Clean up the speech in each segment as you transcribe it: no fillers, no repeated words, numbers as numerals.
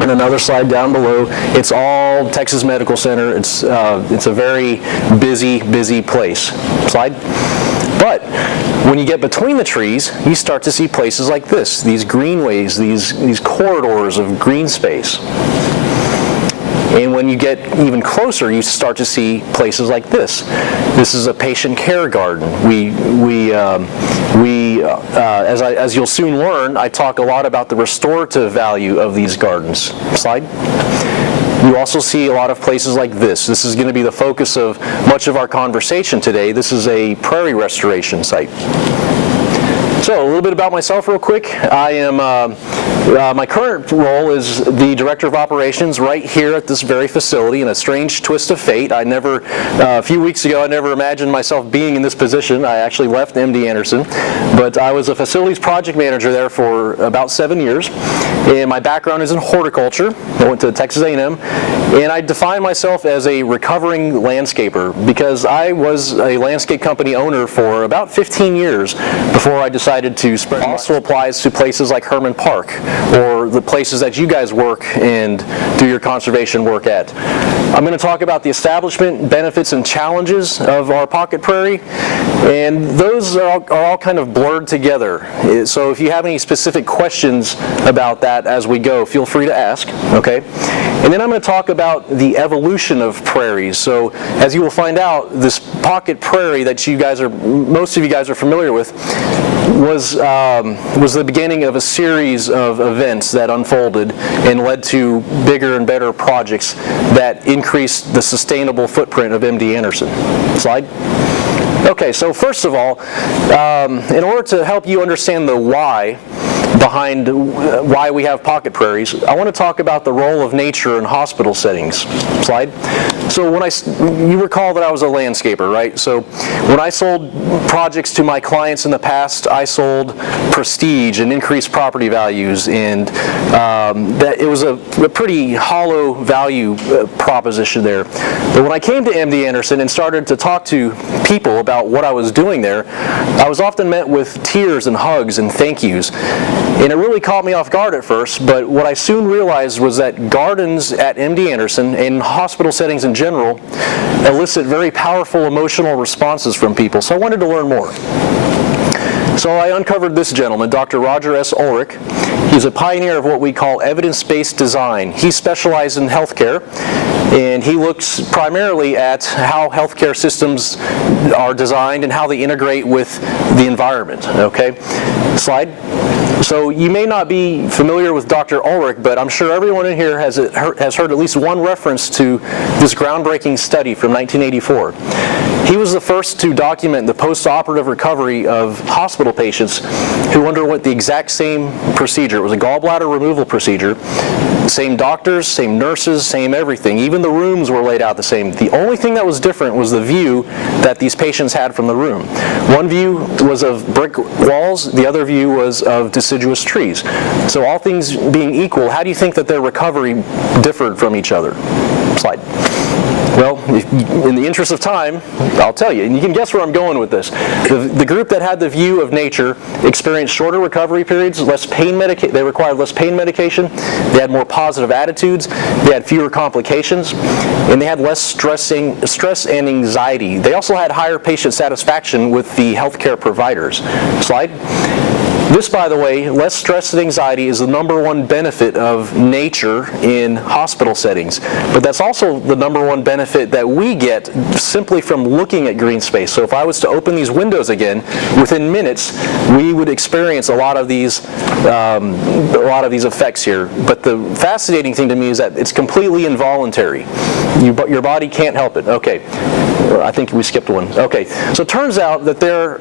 and another slide down below. It's all Texas Medical Center. It's a very busy place. Slide. But when you get between the trees, you start to see places like this, these greenways, these corridors of green space. And when you get even closer, you start to see places like this. This is a patient care garden. As you'll soon learn, I talk a lot about the restorative value of these gardens. Slide. You also see a lot of places like this. This is going to be the focus of much of our conversation today. This is a prairie restoration site. So a little bit about myself real quick. I am, my current role is the Director of Operations right here at this very facility. In a strange twist of fate, a few weeks ago, I never imagined myself being in this position. I actually left MD Anderson, but I was a facilities project manager there for about 7 years. And my background is in horticulture. I went to Texas A&M, and I define myself as a recovering landscaper because I was a landscape company owner for about 15 years before I decided to spread. Also applies to places like Herman Park or the places that you guys work and do your conservation work at. I'm going to talk about the establishment, benefits, and challenges of our pocket prairie, and those are all kind of blurred together. So if you have any specific questions about that as we go, feel free to ask, okay? And then I'm going to talk about the evolution of prairies. So as you will find out, this pocket prairie that most of you guys are familiar with was the beginning of a series of events that unfolded and led to bigger and better projects that increased the sustainable footprint of MD Anderson. Slide. Okay, so first of all, in order to help you understand the why behind why we have pocket prairies, I want to talk about the role of nature in hospital settings. Slide. So you recall that I was a landscaper, right? So when I sold projects to my clients in the past, I sold prestige and increased property values, and that it was a pretty hollow value proposition there. But when I came to MD Anderson and started to talk to people about what I was doing there, I was often met with tears and hugs and thank yous. And it really caught me off guard at first, but what I soon realized was that gardens at MD Anderson and hospital settings in general elicit very powerful emotional responses from people. So I wanted to learn more. So I uncovered this gentleman, Dr. Roger S. Ulrich. He's a pioneer of what we call evidence-based design. He specialized in healthcare, and he looks primarily at how healthcare systems are designed and how they integrate with the environment. Okay, slide. So you may not be familiar with Dr. Ulrich, but I'm sure everyone in here has heard at least one reference to this groundbreaking study from 1984. He was the first to document the post-operative recovery of hospital patients who underwent the exact same procedure. It was a gallbladder removal procedure. Same doctors, same nurses, same everything. Even the rooms were laid out the same. The only thing that was different was the view that these patients had from the room. One view was of brick walls, the other view was of deciduous trees. So all things being equal, how do you think that their recovery differed from each other? Slide. Well, in the interest of time, I'll tell you, and you can guess where I'm going with this. The group that had the view of nature experienced shorter recovery periods, they required less pain medication, they had more positive attitudes, they had fewer complications, and they had less stress and anxiety. They also had higher patient satisfaction with the healthcare providers. Slide. This, by the way, less stress and anxiety is the #1 benefit of nature in hospital settings. But that's also the #1 benefit that we get simply from looking at green space. So if I was to open these windows again, within minutes, we would experience a lot of these effects here. But the fascinating thing to me is that it's completely involuntary. Your body can't help it. Okay. I think we skipped one. Okay, so it turns out that there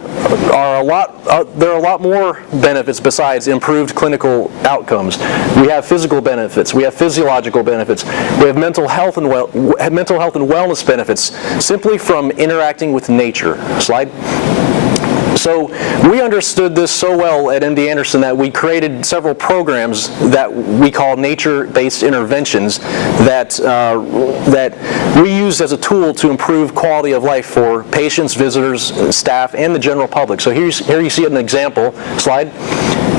are a lot more benefits besides improved clinical outcomes. We have physical benefits, we have physiological benefits, we have mental health and wellness benefits simply from interacting with nature. Slide. So we understood this so well at MD Anderson that we created several programs that we call nature-based interventions that we used as a tool to improve quality of life for patients, visitors, staff, and the general public. So here you see an example. Slide.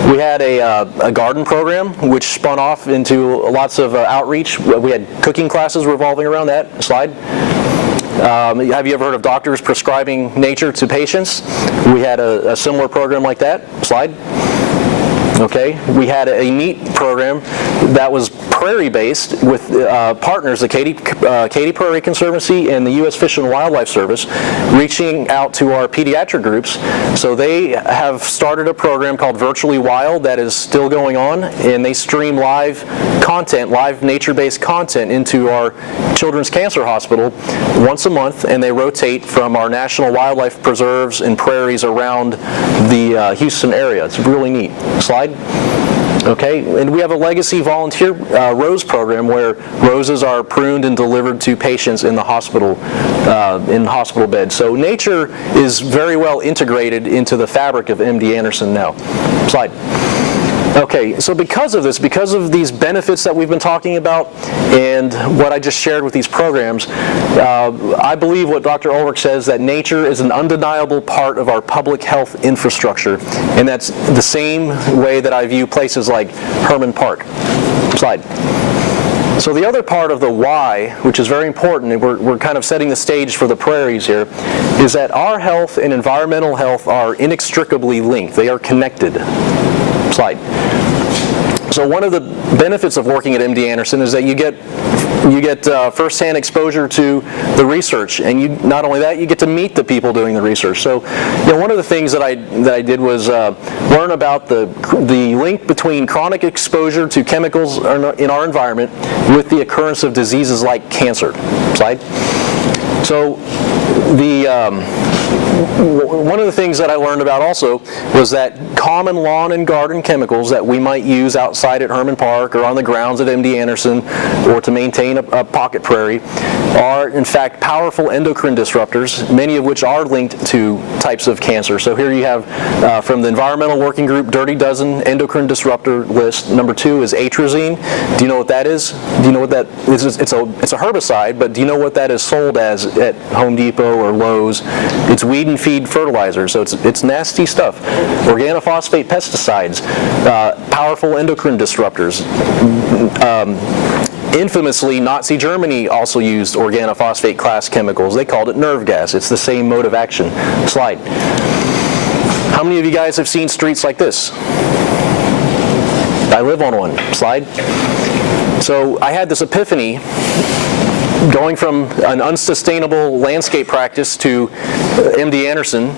We had a garden program which spun off into lots of outreach. We had cooking classes revolving around that. Slide. Have you ever heard of doctors prescribing nature to patients? We had a similar program like that. Slide. Okay, we had a neat program that was Prairie-based with partners, the Katy Prairie Conservancy and the U.S. Fish and Wildlife Service, reaching out to our pediatric groups. So they have started a program called Virtually Wild that is still going on, and they stream live content, live nature-based content into our Children's Cancer Hospital once a month, and they rotate from our national wildlife preserves and prairies around the Houston area. It's really neat. Slide. Okay, and we have a legacy volunteer rose program where roses are pruned and delivered to patients in the hospital bed. So nature is very well integrated into the fabric of MD Anderson now. Slide. Okay, so because of this, because of these benefits that we've been talking about and what I just shared with these programs, I believe what Dr. Ulrich says, that nature is an undeniable part of our public health infrastructure, and that's the same way that I view places like Herman Park. Slide. So the other part of the why, which is very important, and we're kind of setting the stage for the prairies here, is that our health and environmental health are inextricably linked. They are connected. Slide. So one of the benefits of working at MD Anderson is that you get first-hand exposure to the research, and not only that, you get to meet the people doing the research. So, one of the things that I did was learn about the link between chronic exposure to chemicals in our environment with the occurrence of diseases like cancer. Slide. So one of the things that I learned about also was that common lawn and garden chemicals that we might use outside at Herman Park or on the grounds at MD Anderson or to maintain a pocket prairie are in fact powerful endocrine disruptors, many of which are linked to types of cancer. So here you have from the Environmental Working Group Dirty Dozen endocrine disruptor list, number 2 is atrazine. Do you know what that is? Do you know what that is? It's a herbicide, but do you know what that is sold as at Home Depot or Lowe's? It's weed and feed fertilizer, so it's nasty stuff. Organophosphate pesticides, powerful endocrine disruptors. Infamously, Nazi Germany also used organophosphate class chemicals. They called it nerve gas. It's the same mode of action. Slide. How many of you guys have seen streets like this? I live on one. Slide. So I had this epiphany going from an unsustainable landscape practice to MD Anderson,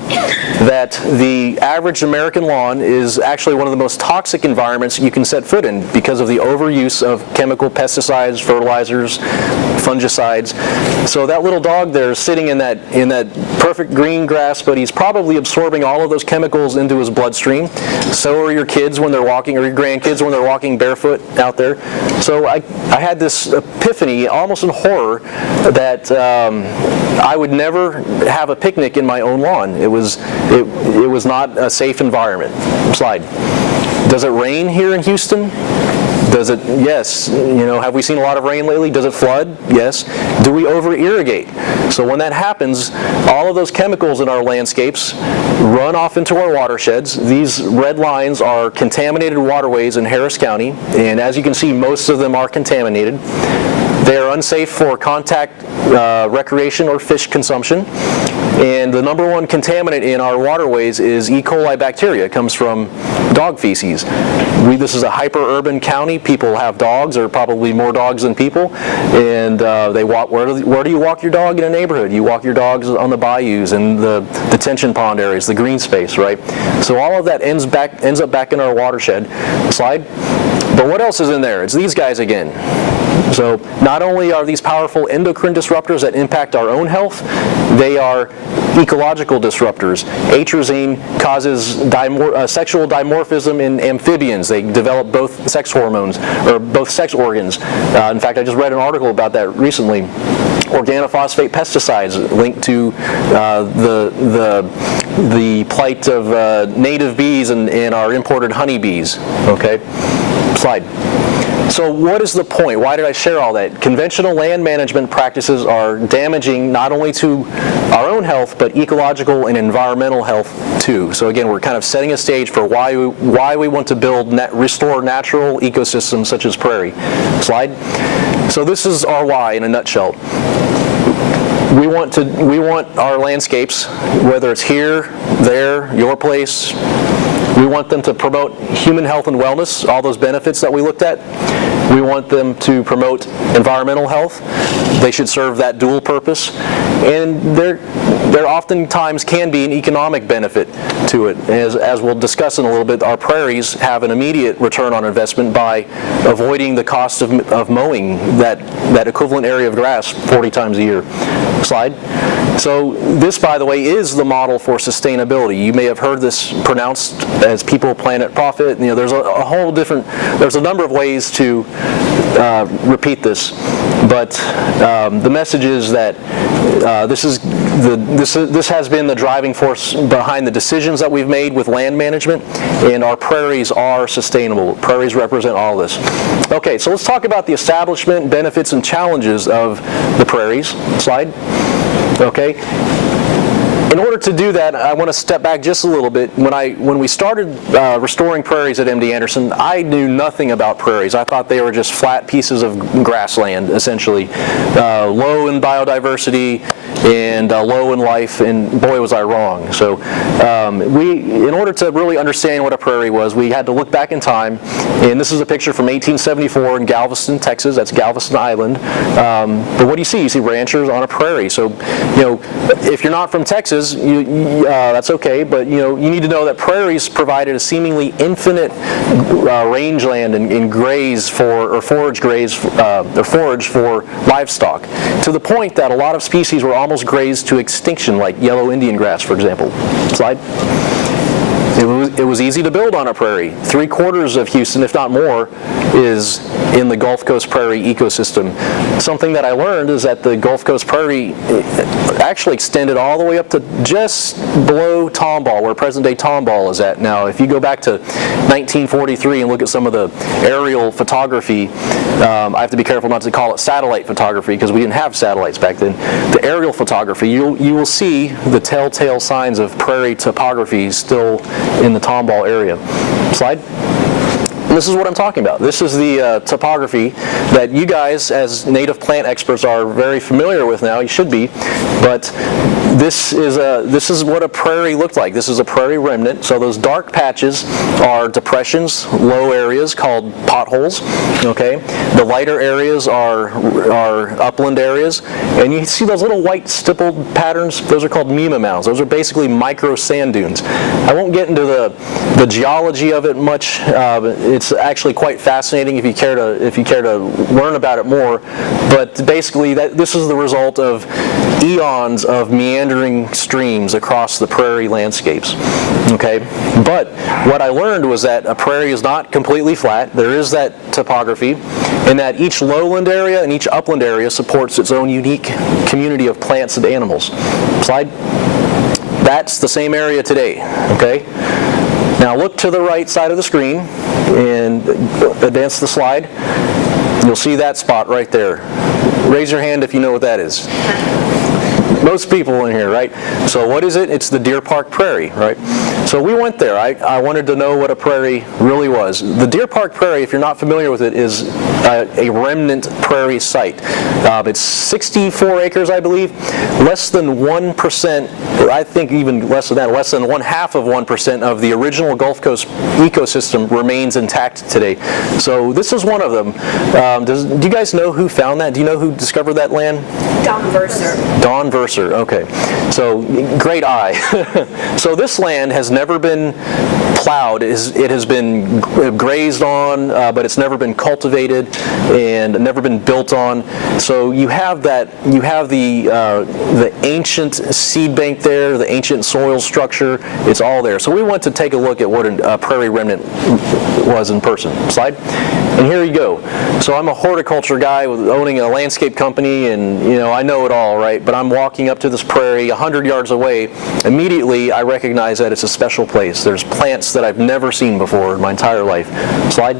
that the average American lawn is actually one of the most toxic environments you can set foot in because of the overuse of chemical pesticides, fertilizers, fungicides. So that little dog there is sitting in that perfect green grass, but he's probably absorbing all of those chemicals into his bloodstream. So are your kids when they're walking, or your grandkids when they're walking barefoot out there. So I had this epiphany, almost in horror, that I would never have a picnic in my own lawn. It was not a safe environment. Slide. Does it rain here in Houston? Does it? Yes. Have we seen a lot of rain lately? Does it flood? Yes. Do we over-irrigate? So when that happens, all of those chemicals in our landscapes run off into our watersheds. These red lines are contaminated waterways in Harris County, and as you can see, most of them are contaminated. They are unsafe for contact recreation or fish consumption. And the number one contaminant in our waterways is E. coli bacteria. It comes from dog feces. This is a hyper-urban county. People have dogs, or probably more dogs than people. And they walk. Where do you walk your dog in a neighborhood? You walk your dogs on the bayous and the detention pond areas, the green space, right? So all of that ends up back in our watershed. Slide. But what else is in there? It's these guys again. So not only are these powerful endocrine disruptors that impact our own health, they are ecological disruptors. Atrazine causes sexual dimorphism in amphibians. They develop both sex hormones, or both sex organs. In fact, I just read an article about that recently. Organophosphate pesticides linked to the plight of native bees and our imported honeybees. Okay, slide. So what is the point? Why did I share all that? Conventional land management practices are damaging not only to our own health, but ecological and environmental health too. So again, we're kind of setting a stage for why we want to restore natural ecosystems such as prairie. Slide. So this is our why in a nutshell. We want our landscapes, whether it's here, there, your place, we want them to promote human health and wellness, all those benefits that we looked at. We want them to promote environmental health. They should serve that dual purpose. And there oftentimes can be an economic benefit to it. As we'll discuss in a little bit, our prairies have an immediate return on investment by avoiding the cost of mowing that equivalent area of grass 40 times a year. Slide. So this, by the way, is the model for sustainability. You may have heard this pronounced as people, planet, profit. There's there's a number of ways to repeat this, but the message is that this has been the driving force behind the decisions that we've made with land management, and our prairies are sustainable. Prairies represent all this. Okay, so let's talk about the establishment, benefits, and challenges of the prairies. Slide. Okay. In order to do that, I want to step back just a little bit. When we started restoring prairies at MD Anderson, I knew nothing about prairies. I thought they were just flat pieces of grassland, essentially, low in biodiversity and low in life, and boy was I wrong. So in order to really understand what a prairie was, we had to look back in time, and this is a picture from 1874 in Galveston, Texas. That's Galveston Island. But what do you see? You see ranchers on a prairie. So, if you're not from Texas, that's okay, but you need to know that prairies provided a seemingly infinite rangeland and forage for livestock, to the point that a lot of species were almost grazed to extinction, like yellow Indian grass, for example. Slide. It was easy to build on a prairie. 3/4 of Houston, if not more, is in the Gulf Coast prairie ecosystem. Something that I learned is that the Gulf Coast prairie actually extended all the way up to just below Tomball, where present-day Tomball is at now. If you go back to 1943 and look at some of the aerial photography, I have to be careful not to call it satellite photography because we didn't have satellites back then. The aerial photography, you will see the telltale signs of prairie topography still in the Tomball area. Slide. And this is what I'm talking about. This is the topography that you guys, as native plant experts, are very familiar with now. You should be, but this is what a prairie looked like. This is a prairie remnant. So those dark patches are depressions, low areas called potholes. Okay, the lighter areas are upland areas, and you see those little white stippled patterns. Those are called mima mounds. Those are basically micro sand dunes. I won't get into the geology of it much. It's actually quite fascinating if you care to learn about it more. But basically, this is the result of eons of meandering streams across the prairie landscapes. Okay, but what I learned was that a prairie is not completely flat. There is that topography, and that each lowland area and each upland area supports its own unique community of plants and animals. Slide. That's the same area today. Okay. Now look to the right side of the screen and advance the slide. You'll see that spot right there. Raise your hand if you know what that is. Most people in here, right? So what is it? It's the Deer Park Prairie, right? So we went there. I wanted to know what a prairie really was. The Deer Park Prairie, if you're not familiar with it, is a remnant prairie site. It's 64 acres, I believe. Less than 1%, I think even less than that, less than 1/2 of 1% of the original Gulf Coast ecosystem remains intact today. So this is one of them. Do you guys know who found that? Do you know who discovered that land? Don Verser. Don Verser. Okay, so great eye. So this land has never been plowed. It has been grazed on, but it's never been cultivated and never been built on. So you have that. You have the ancient seed bank there, the ancient soil structure. It's all there. So we went to take a look at what a prairie remnant was in person. Slide. And here you go. So I'm a horticulture guy with owning a landscape company, and I know it all, right? But I'm walking up to this prairie 100 yards away. Immediately, I recognize that it's a special place. There's plants that I've never seen before in my entire life. Slide.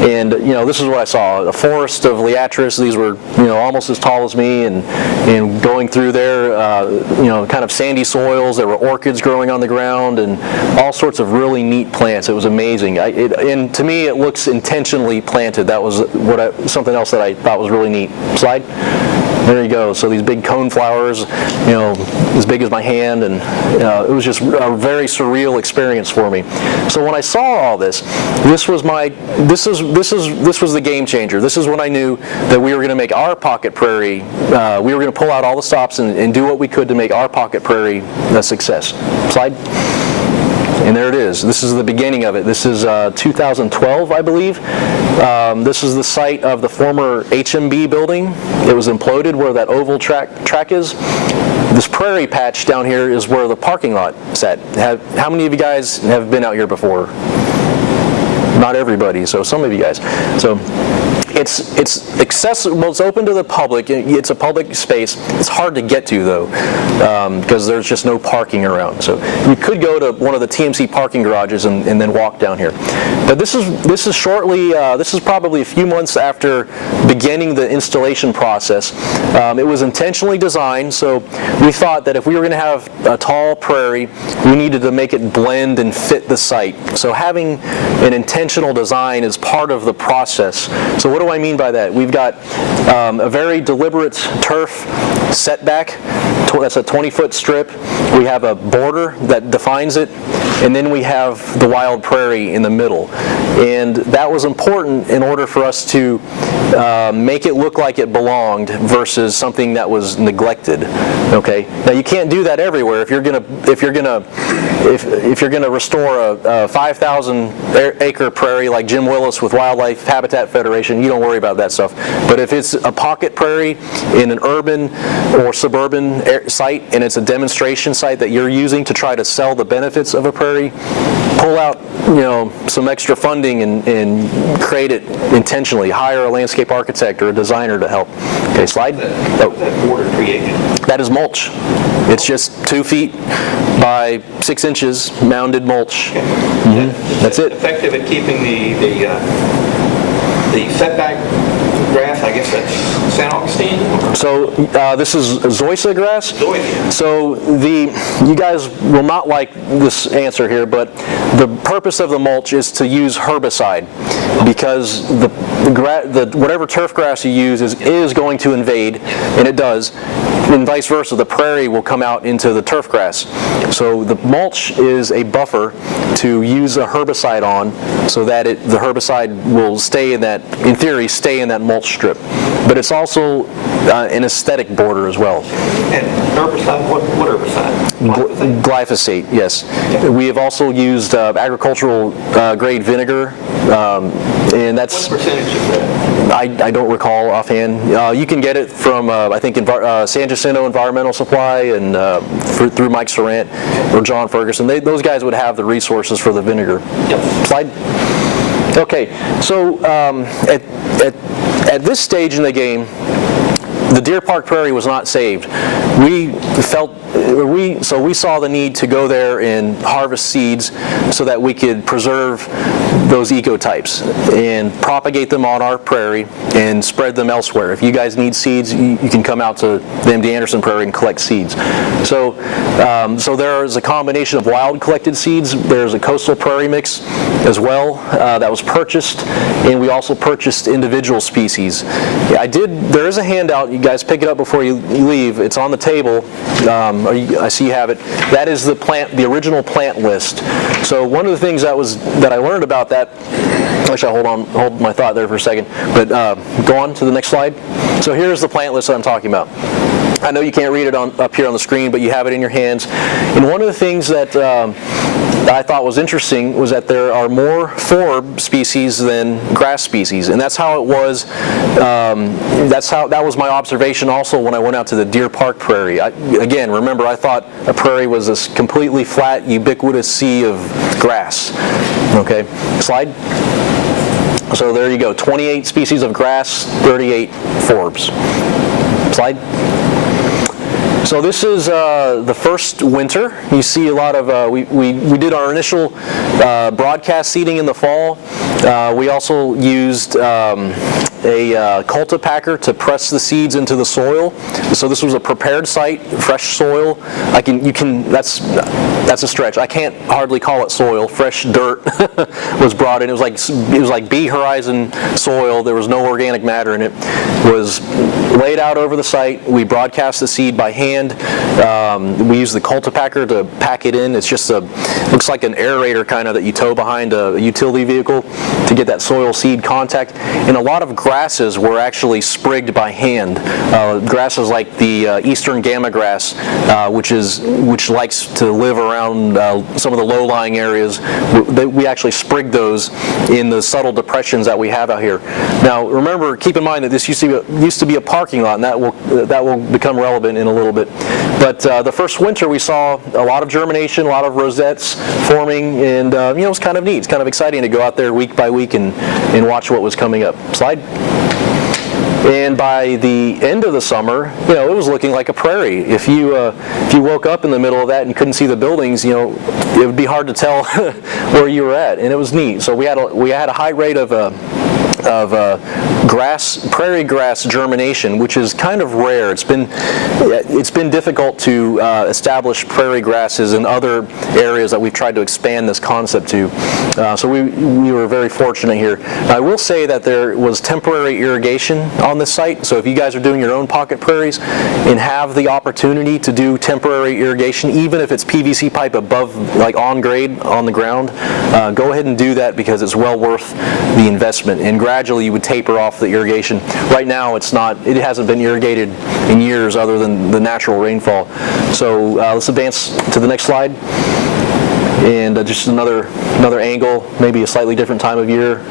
And this is what I saw: a forest of liatris. These were almost as tall as me, and going through there, kind of sandy soils. There were orchids growing on the ground, and all sorts of really neat plants. It was amazing. And to me, it looks intentionally planted. That was something else that I thought was really neat. Slide. There you go. So these big cone flowers, as big as my hand, and it was just a very surreal experience for me. So when I saw all this, this was the game changer. This is when I knew that we were going to make our pocket prairie. We were going to pull out all the stops and do what we could to make our pocket prairie a success. Slide. And there it is. This is the beginning of it. This is 2012, I believe. This is the site of the former HMB building. It was imploded where that oval track is. This prairie patch down here is where the parking lot is at. How many of you guys have been out here before? Not everybody, so some of you guys. So it's accessible. It's open to the public. It's a public space. It's hard to get to though, because there's just no parking around. So you could go to one of the TMC parking garages and then walk down here. But this is shortly. This is probably a few months after beginning the installation process. It was intentionally designed, so we thought that if we were going to have a tall prairie, we needed to make it blend and fit the site. So having an intentional design is part of the process. So what do I mean by that? We've got a very deliberate turf setback. That's a 20-foot strip. We have a border that defines it, and then we have the wild prairie in the middle. And that was important in order for us to make it look like it belonged versus something that was neglected. Okay. Now you can't do that everywhere. If you're gonna restore a 5,000-acre prairie like Jim Willis with Wildlife Habitat Federation, you don't worry about that stuff. But if it's a pocket prairie in an urban or suburban site, and it's a demonstration site that you're using to try to sell the benefits of a prairie, pull out some extra funding and create it intentionally. Hire a landscape architect or a designer to help. Okay, slide. How was that border created? That is mulch. It's just 2 feet by 6 inches mounded mulch. Okay. Mm-hmm. That's it. Effective at keeping the setback grass, I guess that's San Augustine? So this is zoysia grass. Zoysia. So you guys will not like this answer here, but the purpose of the mulch is to use herbicide, because whatever turf grass you use is going to invade, and it does, and vice versa. The prairie will come out into the turf grass. So the mulch is a buffer to use a herbicide on, so that the herbicide will stay in that, in theory, stay in that mulch strip. But it's also an aesthetic border as well. And herbicide, what herbicide? Glyphosate, yes. Okay. We have also used agricultural grade vinegar, and that's... What percentage is that? I don't recall offhand. You can get it from, I think, San Jacinto Environmental Supply and through Mike Sarant or John Ferguson. Those guys would have the resources for the vinegar. Yep. Slide. Okay, so at this stage in the game, the Deer Park Prairie was not saved. We saw the need to go there and harvest seeds so that we could preserve those ecotypes and propagate them on our prairie and spread them elsewhere. If you guys need seeds, you can come out to the MD Anderson Prairie and collect seeds. So there is a combination of wild collected seeds. There's a coastal prairie mix as well that was purchased, and we also purchased individual species. There is a handout. You guys pick it up before you leave. It's on the table. I see you have it. That is the original plant list. So one of the things that I learned about that, actually hold my thought there for a second, but go on to the next slide. So here's the plant list that I'm talking about. I know you can't read it up here on the screen, but you have it in your hands. And one of the things that I thought was interesting was that there are more forb species than grass species, and that's how it was. That was my observation also when I went out to the Deer Park Prairie. Again, remember, I thought a prairie was this completely flat, ubiquitous sea of grass. Okay, slide. So there you go, 28 species of grass, 38 forbs. Slide. So this is the first winter. You see a lot of, we did our initial broadcast seeding in the fall. We also used a cultipacker to press the seeds into the soil. So this was a prepared site, fresh soil. That's a stretch. I can't hardly call it soil. Fresh dirt was brought in. It was like bee horizon soil. There was no organic matter in it. It was laid out over the site. We broadcast the seed by hand. We use the cultipacker to pack it in. It's just looks like an aerator kind of that you tow behind a utility vehicle to get that soil seed contact. And a lot of grasses were actually sprigged by hand. Grasses like the eastern gamma grass, which likes to live around some of the low-lying areas. We actually sprigged those in the subtle depressions that we have out here. Now, remember, keep in mind that this used to be a parking lot, and that will become relevant in a little bit. But the first winter we saw a lot of germination, a lot of rosettes forming, and it was kind of neat. It's kind of exciting to go out there week by week and watch what was coming up. Slide. And by the end of the summer, it was looking like a prairie. If you woke up in the middle of that and you couldn't see the buildings, it would be hard to tell where you were at, and it was neat. So we had a high rate of prairie grass germination, which is kind of rare. It's been difficult to establish prairie grasses in other areas that we've tried to expand this concept to. So we were very fortunate here. Now, I will say that there was temporary irrigation on this site. So if you guys are doing your own pocket prairies and have the opportunity to do temporary irrigation, even if it's PVC pipe above, like on grade on the ground, go ahead and do that because it's well worth the investment. And gradually you would taper off the irrigation. Right now it hasn't been irrigated in years other than the natural rainfall. So let's advance to the next slide. And just another angle, maybe a slightly different time of year.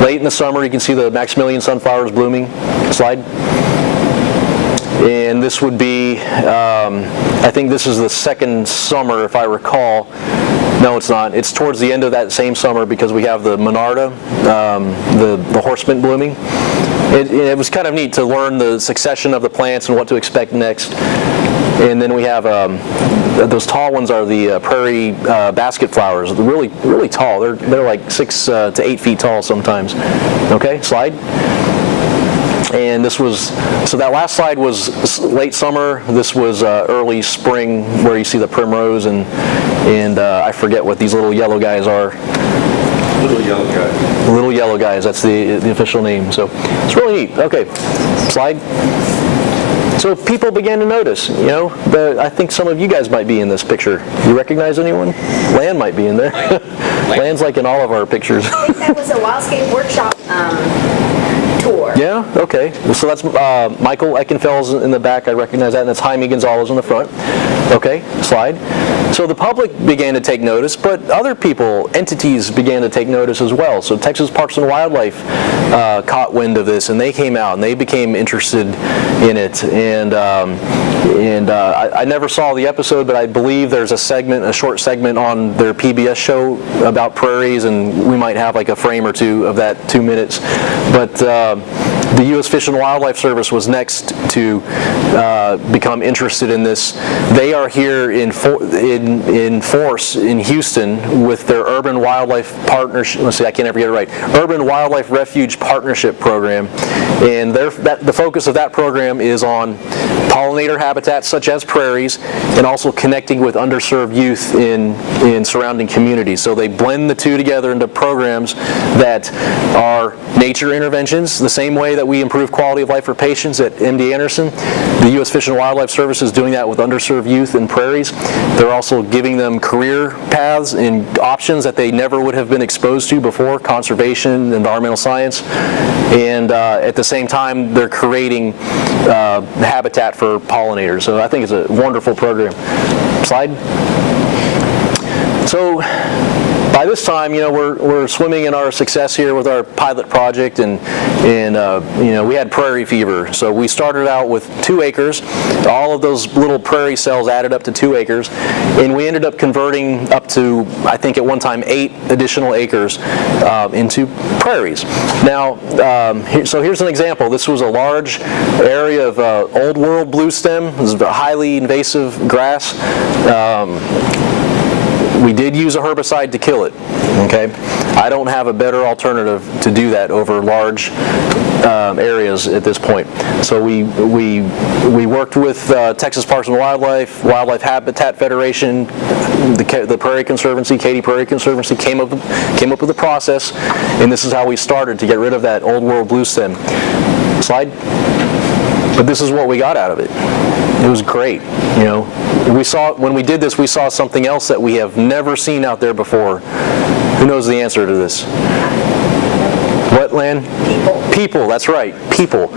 Late in the summer you can see the Maximilian sunflowers blooming. Slide. And this would be, I think this is the second summer if I recall. No, it's not. It's towards the end of that same summer because we have the Monarda, the horseman blooming. It was kind of neat to learn the succession of the plants and what to expect next. And then we have those tall ones are the prairie basket flowers. They're really, really tall. They're like 6 to 8 feet tall sometimes. Okay, slide. And so that last slide was late summer. This was early spring, where you see the primrose and I forget what these little yellow guys are. Little yellow guys. Little yellow guys. That's the official name. So it's really neat. Okay, slide. So people began to notice. I think some of you guys might be in this picture. You recognize anyone? Lan might be in there. Lan's like in all of our pictures. That was a Wildscape workshop tour. Yeah, okay. So that's Michael Eckenfell's in the back. I recognize that. And that's Jaime Gonzalez in the front. Okay, slide. So the public began to take notice, but other people, entities began to take notice as well. So Texas Parks and Wildlife caught wind of this, and they came out and they became interested in it. And I never saw the episode, but I believe there's a short segment on their PBS show about prairies, and we might have like a frame or two of that 2 minutes. But the U.S. Fish and Wildlife Service was next to become interested in this. They are here in force in Houston with their Urban Wildlife Partnership. Let's see, I can't ever get it right. Urban Wildlife Refuge Partnership Program, and the focus of that program is on pollinator habitats such as prairies, and also connecting with underserved youth in surrounding communities. So they blend the two together into programs that are nature interventions, the same way that we improve quality of life for patients at MD Anderson. The U.S. Fish and Wildlife Service is doing that with underserved youth in prairies. They're also giving them career paths and options that they never would have been exposed to before, conservation, environmental science, and at the same time they're creating habitat for pollinators. So I think it's a wonderful program. Slide. So by this time, we're swimming in our success here with our pilot project, and we had prairie fever. So we started out with 2 acres. All of those little prairie cells added up to 2 acres, and we ended up converting up to, I think at one time, 8 additional acres into prairies. Now, so here's an example. This was a large area of old world blue stem. This is a highly invasive grass. We did use a herbicide to kill it. Okay, I don't have a better alternative to do that over large areas at this point. So we worked with Texas Parks and Wildlife Habitat Federation, the Prairie Conservancy, Katy Prairie Conservancy came up with a process, and this is how we started to get rid of that old world blue stem. Slide. But this is what we got out of it. It was great. We saw, when we did this, we saw something else that we have never seen out there before. Who knows the answer to this? What land? People, that's right, people.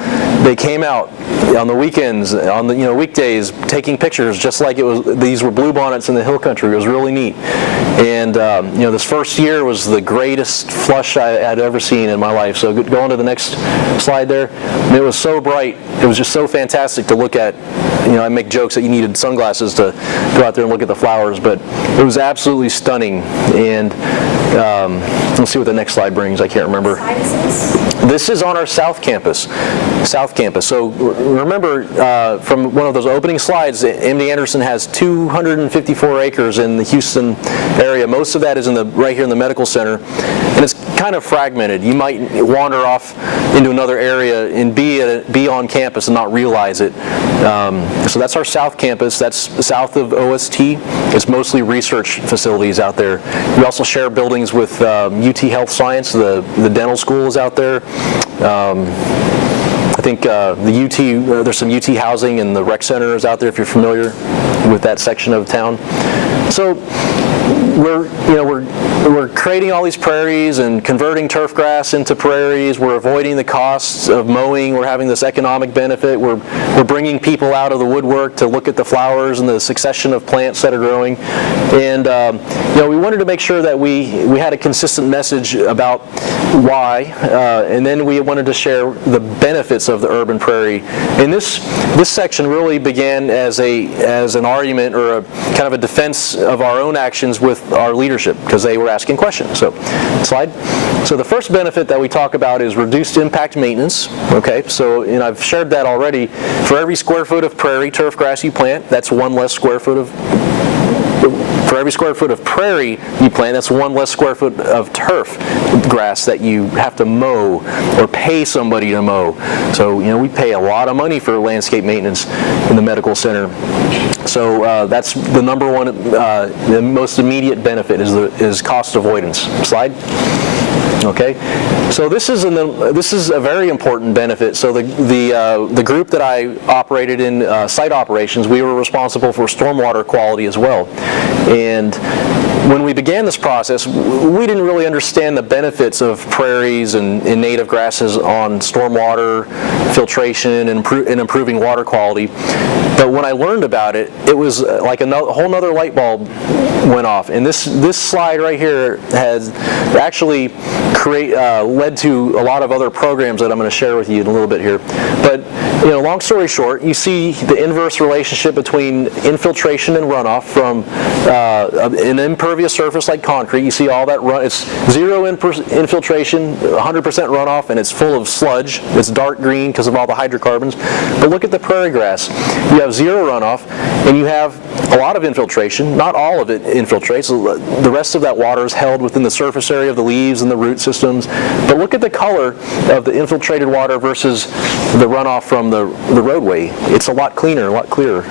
They came out on the weekends, on the weekdays, taking pictures just like it was. These were bluebonnets in the hill country. It was really neat. And this first year was the greatest flush I had ever seen in my life. So go on to the next slide there. And it was so bright. It was just so fantastic to look at. I make jokes that you needed sunglasses to go out there and look at the flowers, but it was absolutely stunning. And let's see what the next slide brings. I can't remember. This is on our South Campus. So remember from one of those opening slides, MD Anderson has 254 acres in the Houston area. Most of that is right here in the medical center, and it's kind of fragmented. You might wander off into another area and be on campus and not realize it. So that's our South Campus. That's south of OST. It's mostly research facilities out there. We also share buildings with UT Health Science. The dental school is out there. I think the UT, there's some UT housing, and the rec center is out there if you're familiar with that section of town. So we're creating all these prairies and converting turf grass into prairies. We're avoiding the costs of mowing. We're having this economic benefit. We're bringing people out of the woodwork to look at the flowers and the succession of plants that are growing. And we wanted to make sure that we had a consistent message about why, and then we wanted to share the benefits of the urban prairie. And this section really began as an argument or a kind of a defense of our own actions with our leadership, because they were asking questions. So, slide. So the first benefit that we talk about is reduced impact maintenance. Okay, so I've shared that already. For every square foot of prairie turf grass you plant, that's 1 less square foot of. For every square foot of prairie you plant, that's 1 less square foot of turf grass that you have to mow or pay somebody to mow. So we pay a lot of money for landscape maintenance in the medical center. So that's the number one, the most immediate benefit is cost avoidance. Slide. Okay, so this is a very important benefit. So the group that I operated in site operations, we were responsible for stormwater quality as well. And when we began this process, we didn't really understand the benefits of prairies and native grasses on stormwater filtration and improving water quality. But when I learned about it, it was like a whole nother light bulb went off. And this slide right here has actually led to a lot of other programs that I'm going to share with you in a little bit here. But long story short, you see the inverse relationship between infiltration and runoff from an impervious surface like concrete. You see all that it's 0 infiltration, 100% runoff, and it's full of sludge. It's dark green because of all the hydrocarbons. But look at the prairie grass. You have 0 runoff, and you have a lot of infiltration. Not all of it infiltrates. The rest of that water is held within the surface area of the leaves and the root systems. But look at the color of the infiltrated water versus the runoff from the roadway. It's a lot cleaner, a lot clearer.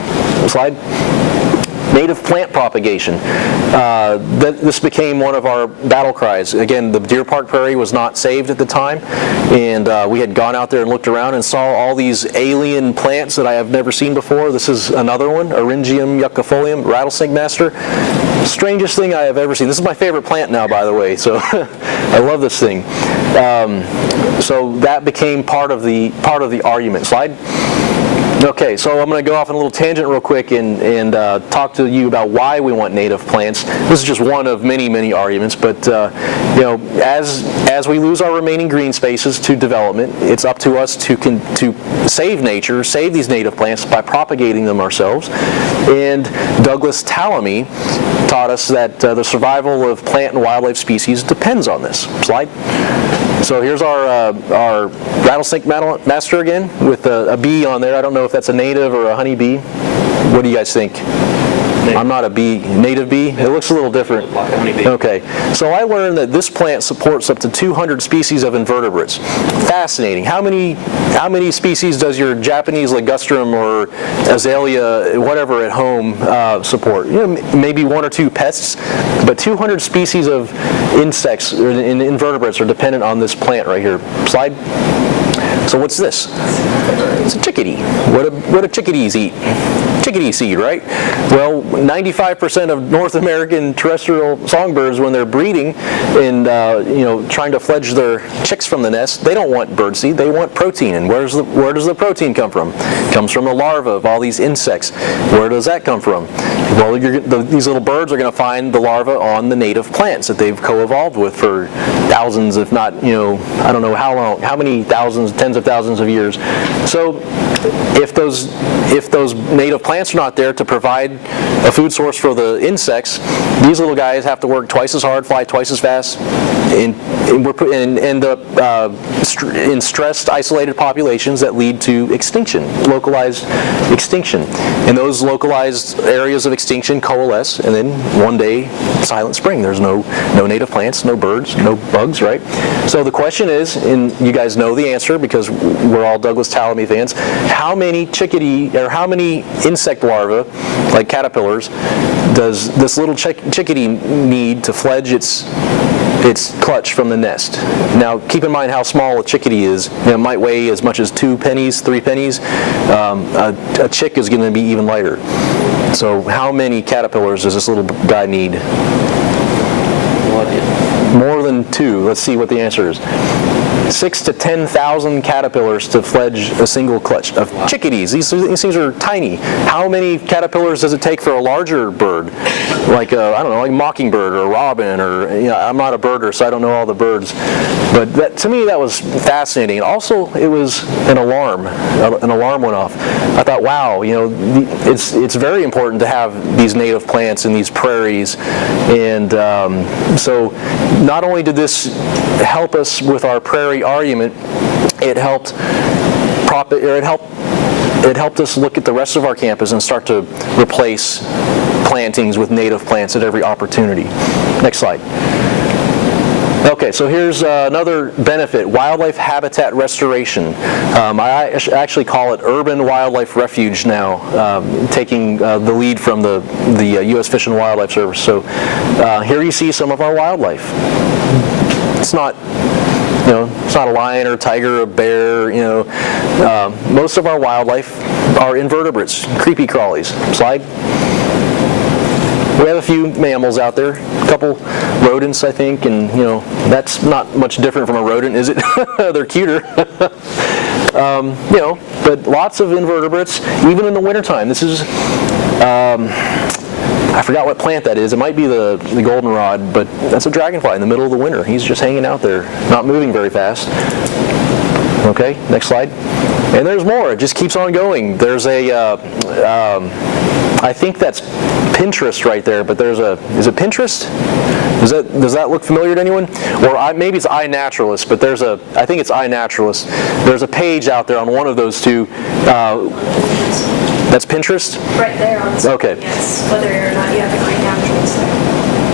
Slide. Native plant propagation. This became one of our battle cries. Again, the Deer Park Prairie was not saved at the time, and we had gone out there and looked around and saw all these alien plants that I have never seen before. This is another one, Eryngium yuccifolium, rattlesnake master. Strangest thing I have ever seen. This is my favorite plant now, by the way, so I love this thing. So that became part of the argument. Slide. Okay, so I'm going to go off on a little tangent real quick and talk to you about why we want native plants. This is just one of many arguments, but as we lose our remaining green spaces to development, it's up to us to save nature, save these native plants by propagating them ourselves. And Douglas Tallamy taught us that the survival of plant and wildlife species depends on this. Slide. So here's our rattlesnake master again with a bee on there. I don't know if that's a native or a honey bee. What do you guys think? I'm not a native bee. It looks a little different. Like a honeybee. Okay, so I learned that this plant supports up to 200 species of invertebrates. Fascinating. How many species does your Japanese ligustrum or azalea, whatever, at home support? Maybe one or two pests, but 200 species of insects and invertebrates are dependent on this plant right here. Slide. So what's this? It's a chickadee. What do chickadees eat? Chickadee seed, right? Well, 95% of North American terrestrial songbirds, when they're breeding and trying to fledge their chicks from the nest, they don't want birdseed. They want protein. And where does the protein come from? It comes from the larva of all these insects. Where does that come from? Well, these little birds are going to find the larva on the native plants that they've co-evolved with for thousands, if not, I don't know how long, how many thousands, tens of thousands of years. So if those native plants are not there to provide a food source for the insects, these little guys have to work twice as hard, fly twice as fast, and end up in stressed, isolated populations that lead to extinction, localized extinction. And those localized areas of extinction coalesce, and then one day, silent spring. There's no native plants, no birds, no bugs, right? So the question is, and you guys know the answer because we're all Douglas Tallamy fans, how many insect larvae, like caterpillars, does this little chickadee need to fledge its clutch from the nest? Now, keep in mind how small a chickadee is. It might weigh as much as 2 pennies, 3 pennies. A chick is going to be even lighter. So how many caterpillars does this little guy need? More than 2. Let's see what the answer is. 6,000 to 10,000 caterpillars to fledge a single clutch of chickadees. These things are tiny. How many caterpillars does it take for a larger bird, like like mockingbird or robin, or I'm not a birder, so I don't know all the birds. But to me, that was fascinating. Also, it was an alarm. An alarm went off. I thought, wow, it's very important to have these native plants in these prairies, and so not only did this help us with our prairie argument, it helped us look at the rest of our campus and start to replace plantings with native plants at every opportunity. Next slide. Okay, so here's another benefit, wildlife habitat restoration. I actually call it urban wildlife refuge now, taking the lead from the U.S. Fish and Wildlife Service. So here you see some of our wildlife. It's not a lion or a tiger or a bear. Most of our wildlife are invertebrates, creepy crawlies. Slide. We have a few mammals out there, a couple rodents, I think, and that's not much different from a rodent, is it? They're cuter. But lots of invertebrates, even in the wintertime. This is, I forgot what plant that is. It might be the goldenrod, but that's a dragonfly in the middle of the winter. He's just hanging out there, not moving very fast. Okay, next slide. And there's more. It just keeps on going. There's I think that's Pinterest right there, but is it Pinterest? Does that look familiar to anyone? Or maybe it's iNaturalist, but I think it's iNaturalist. There's a page out there on one of those two. That's Pinterest? Right there on the screen, okay. Yes, whether or not you have an iNaturalist there.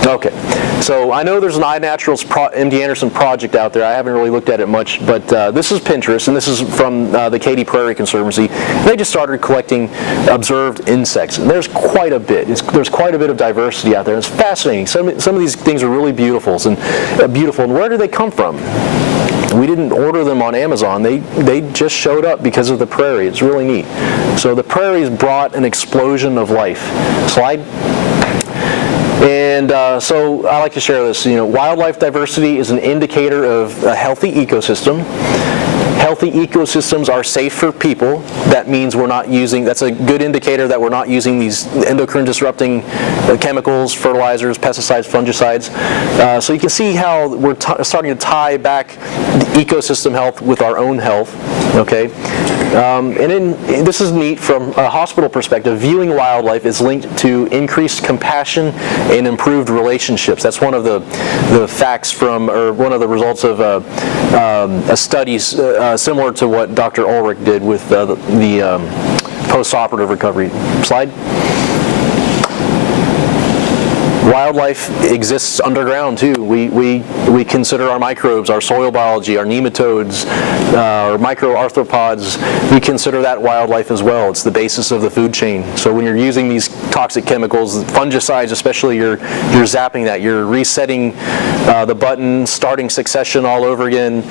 Okay, so I know there's an iNaturalist MD Anderson project out there. I haven't really looked at it much, but this is Pinterest, and this is from the Katy Prairie Conservancy. They just started collecting observed insects, and there's quite a bit. There's quite a bit of diversity out there. It's fascinating. Some of these things are really beautiful, and where do they come from? We didn't order them on Amazon. They just showed up because of the prairie. It's really neat. So the prairies brought an explosion of life. Slide. And so I like to share this. Wildlife diversity is an indicator of a healthy ecosystem. healthy ecosystems are safe for people. That means we're not using, that's a good indicator that we're not using these endocrine disrupting chemicals, fertilizers, pesticides, fungicides. So you can see how we're starting to tie back the ecosystem health with our own health. Okay, this is neat from a hospital perspective. Viewing wildlife is linked to increased compassion and improved relationships. That's one of the facts from, or one of the results of a study similar to what Dr. Ulrich did with the post-operative recovery. Slide. Wildlife exists underground too. We consider our microbes, our soil biology, our nematodes, our microarthropods. We consider that wildlife as well. It's the basis of the food chain. So when you're using these toxic chemicals, fungicides especially, you're zapping that. You're resetting the button, starting succession all over again.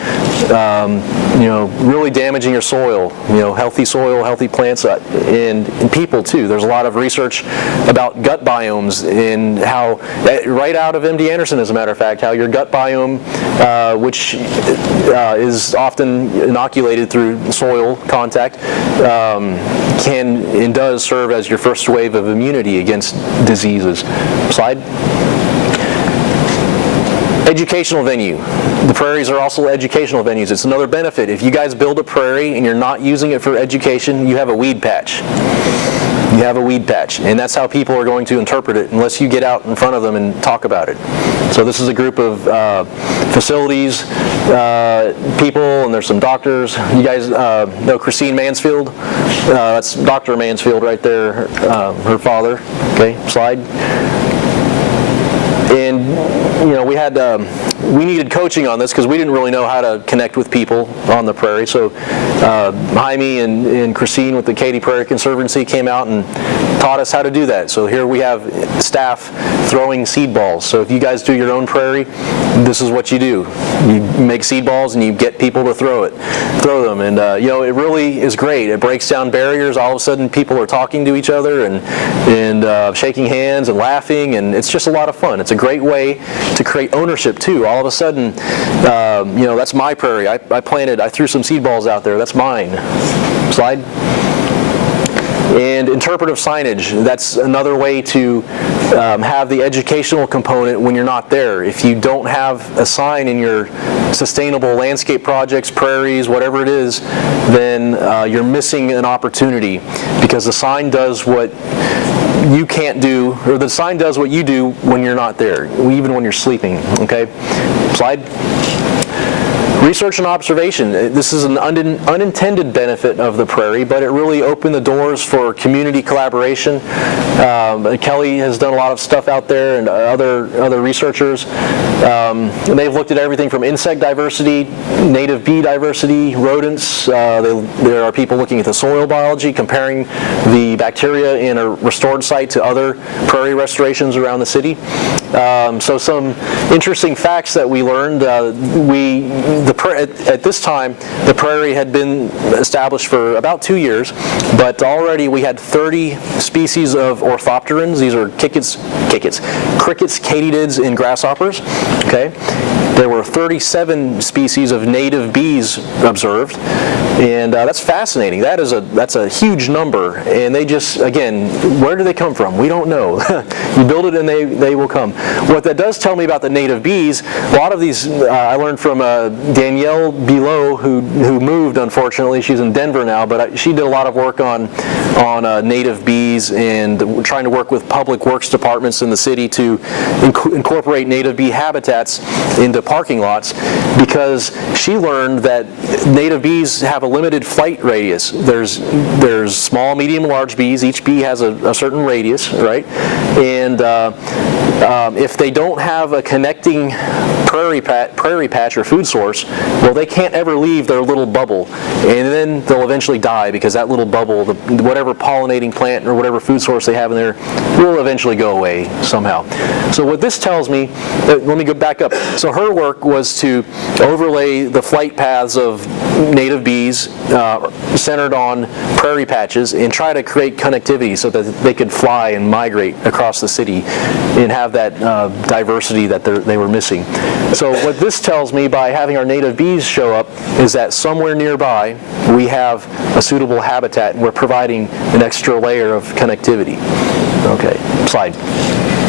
Really damaging your soil. Healthy soil, healthy plants, and people too. There's a lot of research about gut biomes and how, right out of MD Anderson as a matter of fact, how your gut biome, which is often inoculated through soil contact, can and does serve as your first wave of immunity against diseases. Slide. Educational venue. The prairies are also educational venues. It's another benefit. If you guys build a prairie and you're not using it for education, you have a weed patch. You have a weed patch, and that's how people are going to interpret it unless you get out in front of them and talk about it. So this is a group of facilities, people, and there's some doctors. You guys know Christine Mansfield? That's Dr. Mansfield right there, her father. Okay, slide. And we needed coaching on this because we didn't really know how to connect with people on the prairie. So Jaime and Christine with the Katy Prairie Conservancy came out and taught us how to do that. So here we have staff throwing seed balls. So if you guys do your own prairie, this is what you do. You make seed balls and you get people to throw them. And it really is great. It breaks down barriers. All of a sudden people are talking to each other and shaking hands and laughing, and it's just a lot of fun. It's a great way to create ownership too. All of a sudden, that's my prairie. I threw some seed balls out there. That's mine. Slide. And interpretive signage, that's another way to have the educational component when you're not there. If you don't have a sign in your sustainable landscape projects, prairies, whatever it is, then you're missing an opportunity, because the sign does what you can't do, or the sign does what you do when you're not there, even when you're sleeping. Okay, slide. Research and observation. This is an unintended benefit of the prairie, but it really opened the doors for community collaboration. Kelly has done a lot of stuff out there, and other researchers. They've looked at everything from insect diversity, native bee diversity, rodents. There are people looking at the soil biology, comparing the bacteria in a restored site to other prairie restorations around the city. So some interesting facts that we learned. At this time, the prairie had been established for about 2 years, but already we had 30 species of orthopterans. These are crickets, katydids, and grasshoppers. Okay, there were 37 species of native bees observed, and that's fascinating. That's a huge number, and they just, again, where do they come from? We don't know. You build it and they will come. What that does tell me about the native bees, a lot of these I learned from Danielle Below, who moved, unfortunately. She's in Denver now, but she did a lot of work on native bees and trying to work with public works departments in the city to incorporate native bee habitats into parking lots, because she learned that native bees have a limited flight radius. There's small, medium, large bees. Each bee has a certain radius, right? And if they don't have a connecting prairie patch or food source, well, they can't ever leave their little bubble, and then they'll eventually die, because that little bubble, whatever pollinating plant or whatever food source they have in there, will eventually go away somehow. So what this tells me, let me go back up. So her work was to overlay the flight paths of native bees centered on prairie patches and try to create connectivity so that they could fly and migrate across the city and have that diversity that they were missing. So what this tells me by having our native bees show up is that somewhere nearby we have a suitable habitat and we're providing an extra layer of connectivity. Okay, slide.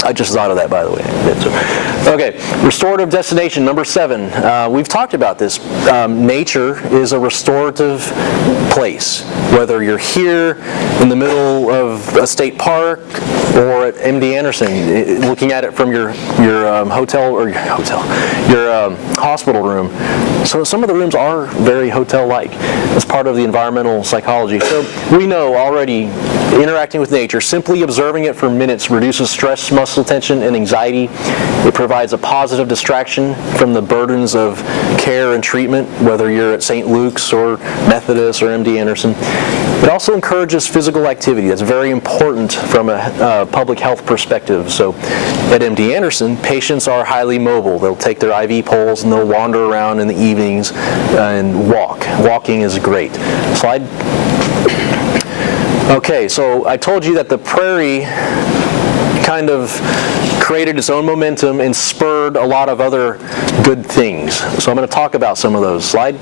I just thought of that, by the way. Okay, restorative destination, number 7. We've talked about this. Nature is a restorative place. Whether you're here in the middle of a state park or at MD Anderson, looking at it from your hotel or your hospital room. So some of the rooms are very hotel-like. That's part of the environmental psychology. So we know already interacting with nature, simply observing it for minutes reduces stress, muscle tension, and anxiety. It provides a positive distraction from the burdens of care and treatment, whether you're at St. Luke's or Methodist or MD Anderson. It also encourages physical activity. That's very important from a public health perspective. So at MD Anderson, patients are highly mobile. They'll take their IV poles and they'll wander around in the evenings and walk. Walking is great. Slide. Okay, so I told you that the Prairie kind of created its own momentum and spurred a lot of other good things. So I'm going to talk about some of those. Slide.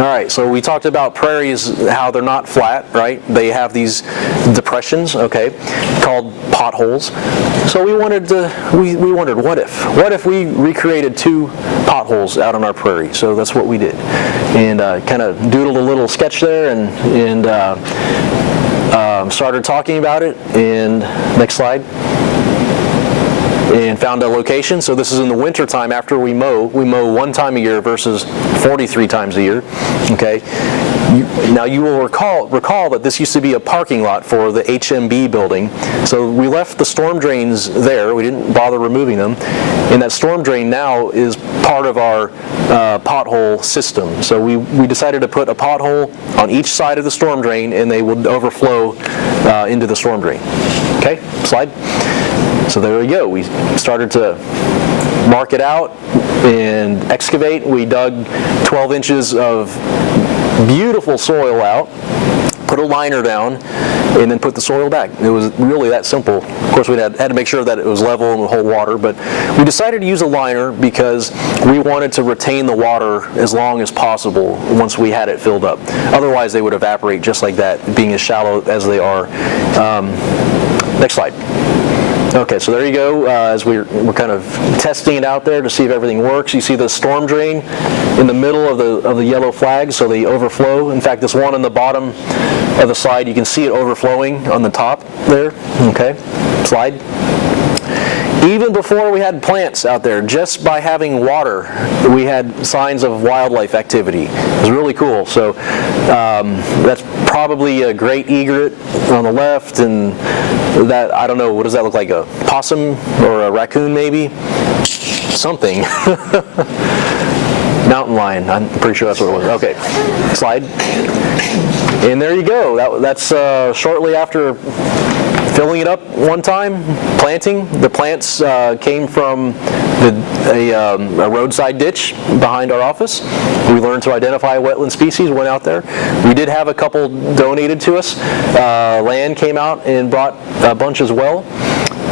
All right, so we talked about prairies, how they're not flat, right? They have these depressions, okay, called potholes. So we wondered, what if we recreated 2 potholes out on our prairie? So that's what we did, and kind of doodled a little sketch there, and started talking about it. And next slide. And found a location. So this is in the winter time after we mow. We mow 1 time a year versus 43 times a year. Okay. Now you will recall that this used to be a parking lot for the HMB building. So we left the storm drains there. We didn't bother removing them. And that storm drain now is part of our pothole system. So we decided to put a pothole on each side of the storm drain, and they would overflow into the storm drain. Okay, slide. So there we go. We started to mark it out and excavate. We dug 12 inches of beautiful soil out, put a liner down, and then put the soil back. It was really that simple. Of course, we had to make sure that it was level and would hold water, but we decided to use a liner because we wanted to retain the water as long as possible once we had it filled up. Otherwise, they would evaporate just like that, being as shallow as they are. Next slide. Okay, so there you go. As we're kind of testing it out there to see if everything works. You see the storm drain in the middle of the yellow flag, so they overflow. In fact, this one on the bottom of the slide, you can see it overflowing on the top there. Okay, slide. Even before we had plants out there, just by having water, we had signs of wildlife activity. It was really cool. So that's probably a great egret on the left, and that, I don't know, what does that look like, a possum or a raccoon maybe? Something. Mountain lion, I'm pretty sure that's what it was. Okay, slide. And there you go. That's shortly after filling it up 1 time, planting. The plants came from a roadside ditch behind our office. We learned to identify a wetland species, went out there. We did have a couple donated to us. Land came out and brought a bunch as well.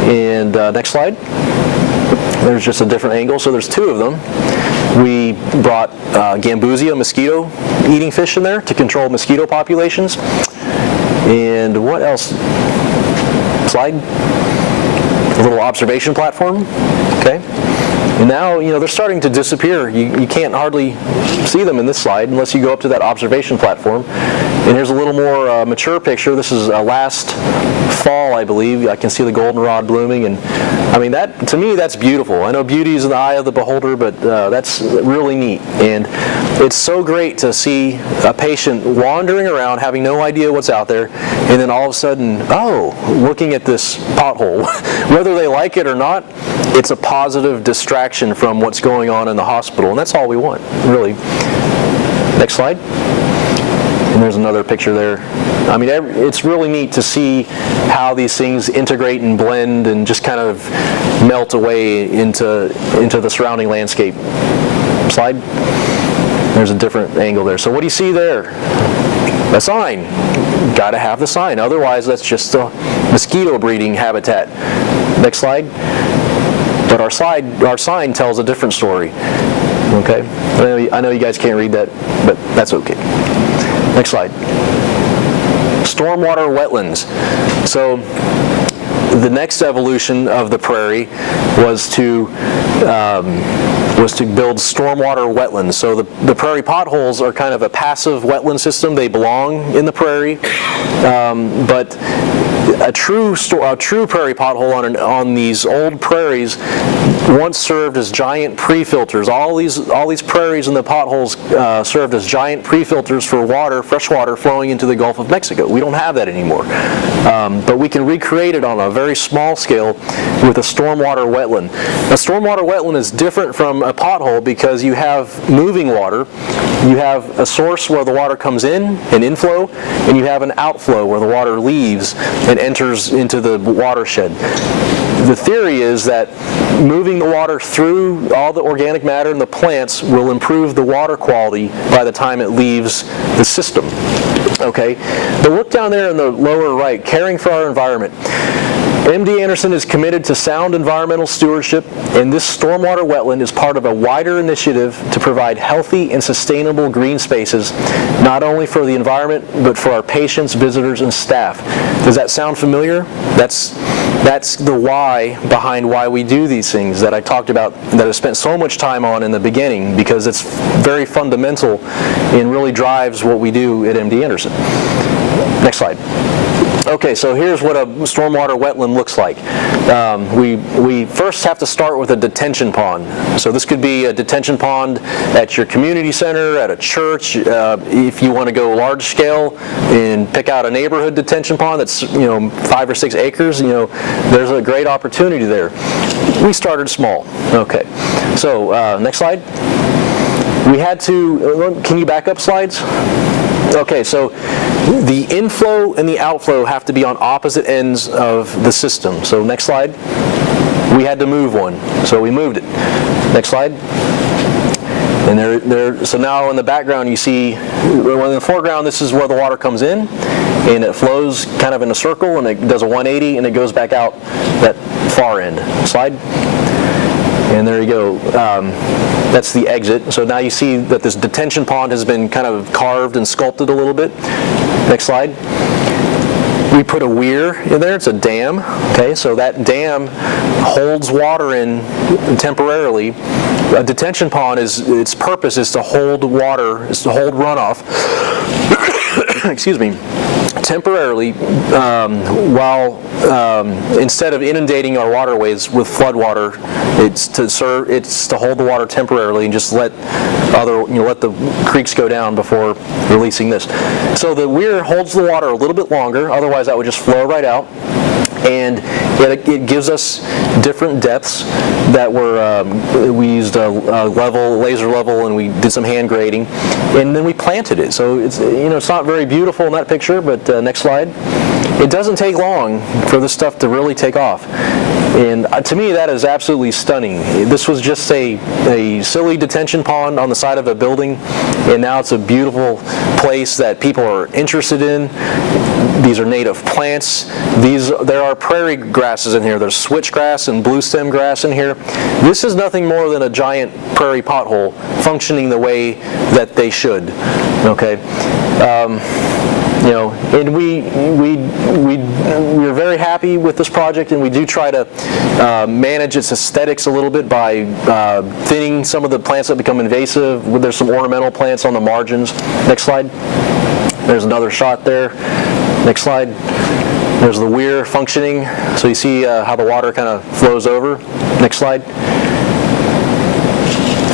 And next slide. There's just a different angle, so there's 2 of them. We brought Gambusia, mosquito-eating fish in there to control mosquito populations. And what else? Slide. A little observation platform. Okay. And now, they're starting to disappear. You can't hardly see them in this slide unless you go up to that observation platform. And here's a little more mature picture. This is last fall, I believe. I can see the goldenrod blooming, and I mean, that, to me, that's beautiful. I know beauty is in the eye of the beholder, but that's really neat. And it's so great to see a patient wandering around, having no idea what's out there, and then all of a sudden, looking at this pothole. Whether they like it or not, it's a positive distraction from what's going on in the hospital, and that's all we want, really. Next slide. And there's another picture there. I mean, it's really neat to see how these things integrate and blend and just kind of melt away into the surrounding landscape. Slide. There's a different angle there. So what do you see there? A sign. Got to have the sign. Otherwise, that's just a mosquito breeding habitat. Next slide. But our sign tells a different story. Okay? I know you guys can't read that, but that's okay. Next slide. Stormwater wetlands. So the next evolution of the prairie was to build stormwater wetlands. So the prairie potholes are kind of a passive wetland system. They belong in the prairie, but a true prairie pothole on these old prairies once served as giant pre-filters. All these prairies and the potholes served as giant pre-filters for water, fresh water flowing into the Gulf of Mexico. We don't have that anymore, but we can recreate it on a very small scale with a stormwater wetland. A stormwater wetland is different from a pothole because you have moving water. You have a source where the water comes in, an inflow, and you have an outflow where the water leaves and enters into the watershed. The theory is that moving the water through all the organic matter in the plants will improve the water quality by the time it leaves the system. Okay, but look down there in the lower right, caring for our environment. MD Anderson is committed to sound environmental stewardship, and this stormwater wetland is part of a wider initiative to provide healthy and sustainable green spaces, not only for the environment, but for our patients, visitors, and staff. Does that sound familiar? That's the why behind why we do these things that I talked about, that I spent so much time on in the beginning, because it's very fundamental and really drives what we do at MD Anderson. Next slide. Okay, so here's what a stormwater wetland looks like. We first have to start with a detention pond. So this could be a detention pond at your community center, at a church. If you want to go large scale and pick out a neighborhood detention pond that's 5 or 6 acres, there's a great opportunity there. We started small. Okay, so next slide. We had to. Can you back up slides? Okay, so the inflow and the outflow have to be on opposite ends of the system. So next slide. We had to move one, so we moved it. Next slide. And so now in the background you see, in the foreground this is where the water comes in, and it flows kind of in a circle, and it does a 180, and it goes back out that far end. Slide. And there you go. That's the exit. So now you see that this detention pond has been kind of carved and sculpted a little bit. Next slide. We put a weir in there. It's a dam. Okay, so that dam holds water in temporarily. A detention pond its purpose is to hold water, is to hold runoff. Excuse me. Temporarily, while instead of inundating our waterways with flood water, it's to hold the water temporarily and just let the creeks go down before releasing this. So the weir holds the water a little bit longer, otherwise that would just flow right out. And it gives us different depths that we used a laser level, and we did some hand grading, and then we planted it. So it's not very beautiful in that picture, but next slide. It doesn't take long for this stuff to really take off. And to me, that is absolutely stunning. This was just a silly detention pond on the side of a building, and now it's a beautiful place that people are interested in. These are native plants. There are prairie grasses in here. There's switchgrass and blue stem grass in here. This is nothing more than a giant prairie pothole functioning the way that they should. Okay. And we're very happy with this project, and we do try to manage its aesthetics a little bit by thinning some of the plants that become invasive. There's some ornamental plants on the margins. Next slide. There's another shot there. Next slide. There's the weir functioning. So you see how the water kind of flows over. Next slide.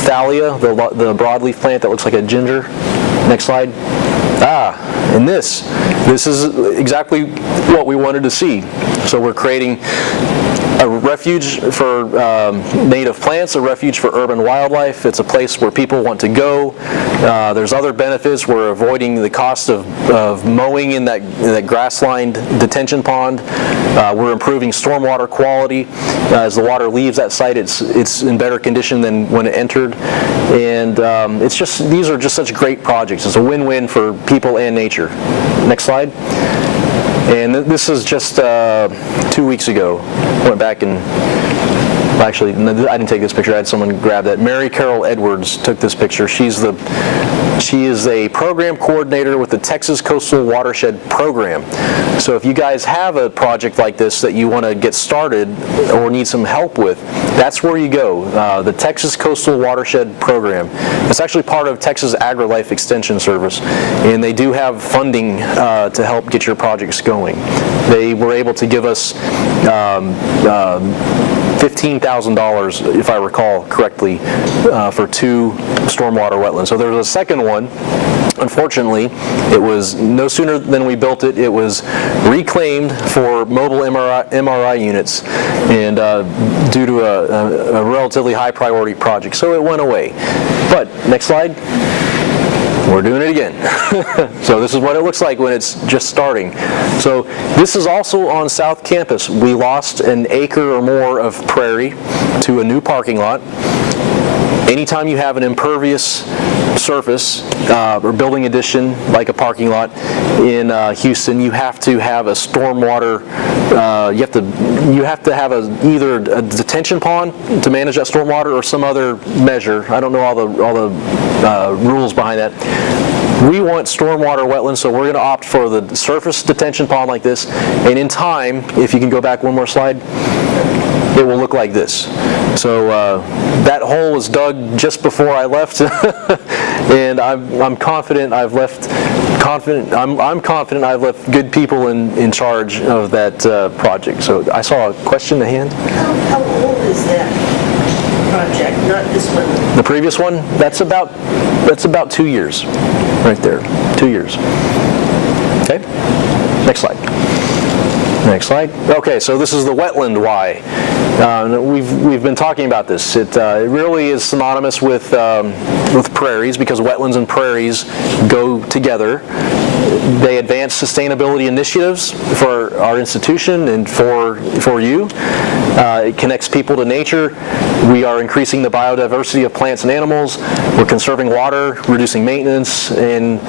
Thalia, the broadleaf plant that looks like a ginger. Next slide. And this is exactly what we wanted to see. So we're creating a refuge for native plants, a refuge for urban wildlife. It's a place where people want to go. There's other benefits. We're avoiding the cost of mowing in that grass-lined detention pond. We're improving stormwater quality. As the water leaves that site, it's in better condition than when it entered. And these are just such great projects. It's a win-win for people and nature. Next slide. And this is just 2 weeks ago. Went back and, actually, I didn't take this picture. I had someone grab that. Mary Carol Edwards took this picture. She is a program coordinator with the Texas Coastal Watershed Program. So if you guys have a project like this that you want to get started or need some help with, that's where you go. The Texas Coastal Watershed Program. It's actually part of Texas AgriLife Extension Service, and they do have funding to help get your projects going. They were able to give us $15,000, if I recall correctly, for 2 stormwater wetlands. So there was a second one. Unfortunately, it was no sooner than we built it, it was reclaimed for mobile MRI units, and due to a relatively high priority project. So it went away. But, next slide. We're doing it again. So this is what it looks like when it's just starting. So this is also on South Campus. We lost an acre or more of prairie to a new parking lot. Anytime you have an impervious surface or building addition like a parking lot in Houston, you have to have a stormwater. You have to have either a detention pond to manage that stormwater or some other measure. I don't know all the rules behind that. We want stormwater wetlands, so we're going to opt for the surface detention pond like this. And in time, if you can go back one more slide, it will look like this. So that hole was dug just before I left, and I'm confident I've left. I'm confident I've left good people in charge of that project. So I saw a question, a hand. How old is that project? Not this one. The previous one? That's about 2 years, right there. 2 years. Okay. Next slide. Next slide. Okay, so this is the wetland Y. We've been talking about this. It really is synonymous with prairies, because wetlands and prairies go together. They advance sustainability initiatives for our institution and for you. It connects people to nature. We are increasing the biodiversity of plants and animals. We're conserving water, reducing maintenance, and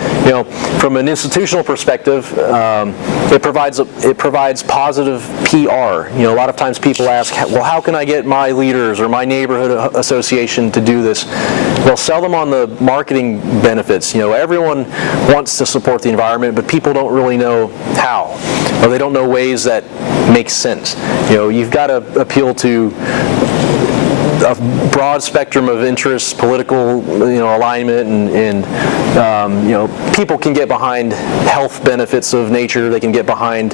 from an institutional perspective, it provides positive PR. A lot of times people ask, well, how can I get my leaders or my neighborhood association to do this? Well, sell them on the marketing benefits. Everyone wants to support the environment, but people don't really know how, or they don't know ways that make sense. You've got to appeal to a broad spectrum of interests, political, alignment, and people can get behind health benefits of nature. They can get behind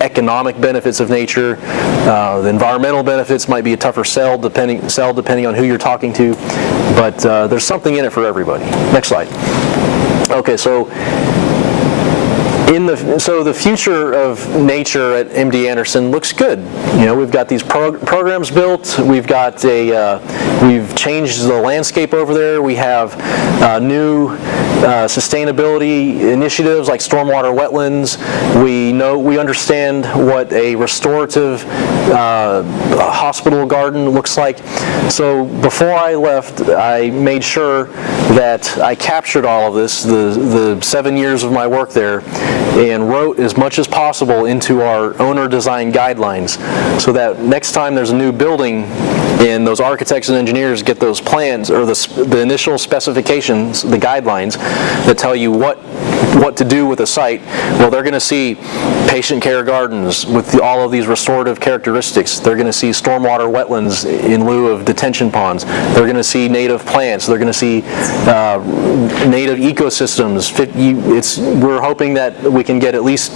economic benefits of nature. The environmental benefits might be a tougher sell depending on who you're talking to, but there's something in it for everybody. Next slide. Okay, so the future of nature at MD Anderson looks good. We've got these programs built. We've changed the landscape over there. We have new sustainability initiatives like stormwater wetlands. We understand what a restorative hospital garden looks like. So before I left, I made sure that I captured all of this, the 7 years of my work there, and wrote as much as possible into our owner design guidelines, so that next time there's a new building and those architects and engineers get those plans or the initial specifications, the guidelines that tell you what to do with a site, well, they're going to see patient care gardens with all of these restorative characteristics. They're going to see stormwater wetlands in lieu of detention ponds. They're going to see native plants. They're going to see native ecosystems. We're hoping that we can get at least,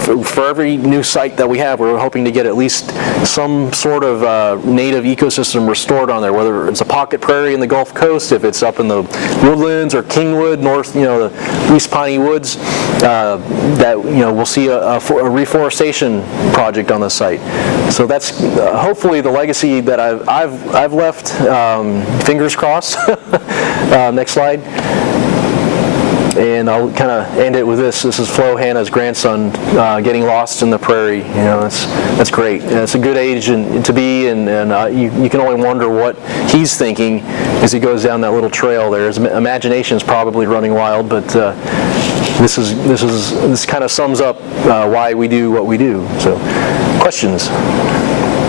for every new site that we have, we're hoping to get at least some sort of native ecosystem restored on there, whether it's a pocket prairie in the Gulf Coast, if it's up in the woodlands or Kingwood, north, the East Piney woods, that we'll see a reforestation project on the site. So that's hopefully the legacy that I've left. Fingers crossed. Next slide. And I'll kind of end it with this. This is Flo Hanna's grandson getting lost in the prairie. That's great. It's a good age to be, and you can only wonder what he's thinking as he goes down that little trail there. His imagination is probably running wild, but this kind of sums up why we do what we do. So, questions?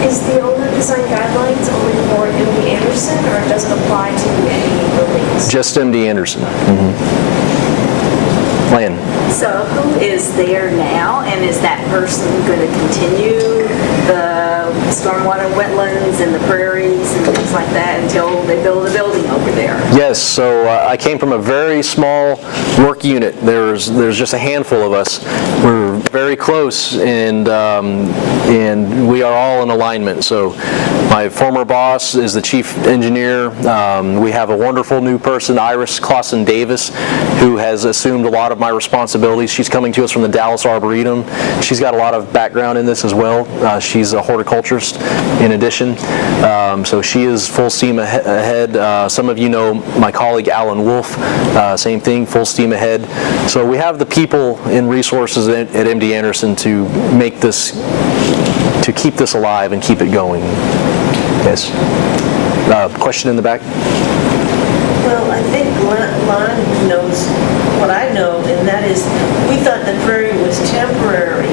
Is the owner design guidelines only for MD Anderson, or does it apply to any buildings? Just MD Anderson. Lan. So who is there now, and is that person going to continue the stormwater wetlands and the prairies and things like that until they build a building over there? Yes, so I came from a very small work unit. There's just a handful of us. We're very close, and we are all in alignment. So my former boss is the chief engineer. We have a wonderful new person, Iris Clausen Davis, who has assumed a lot of my responsibilities. She's coming to us from the Dallas Arboretum. She's got a lot of background in this as well. She's a horticulturist in addition. So she is full steam ahead. Some of you know my colleague Alan Wolf, same thing, full steam ahead. So we have the people and resources at MD Anderson to make this, to keep this alive and keep it going. Yes. Question in the back? Well, I think Lon knows what I know, and that is, we thought the prairie was temporary